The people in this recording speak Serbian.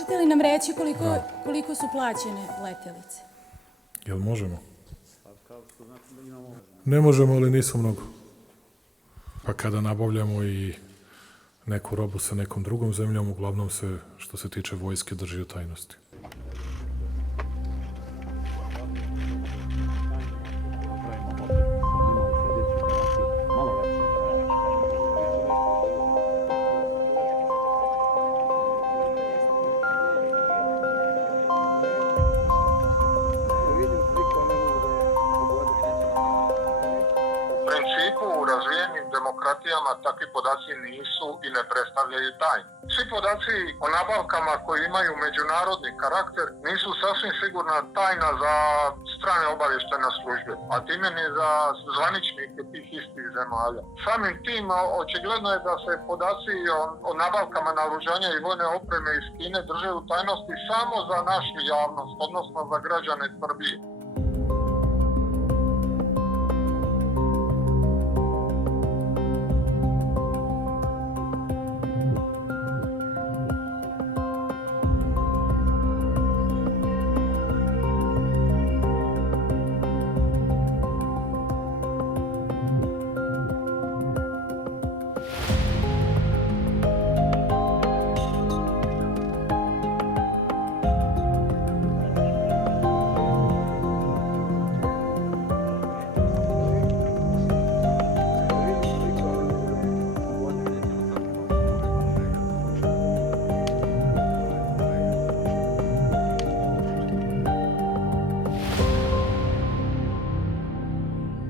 Možete li nam reći koliko su plaćene letelice? Jel možemo? Ne možemo, ali nisu mnogo. Pa kada nabavljamo i neku robu sa nekom drugom zemljom, uglavnom se, što se tiče vojske, drži u tajnosti. U principu u razvijenim demokratijama takvi podaci nisu i ne predstavljaju tajnu. Svi podaci o nabavkama koji imaju međunarodni karakter nisu sasvim sigurna tajna za strane obavještajne službe, a time ni za zvaničnike tih istih zemalja. Samim tim očigledno je da se podaci o nabavkama naoružanja i vojne opreme iz Kine drže u tajnosti samo za našu javnost, odnosno za građane Srbije.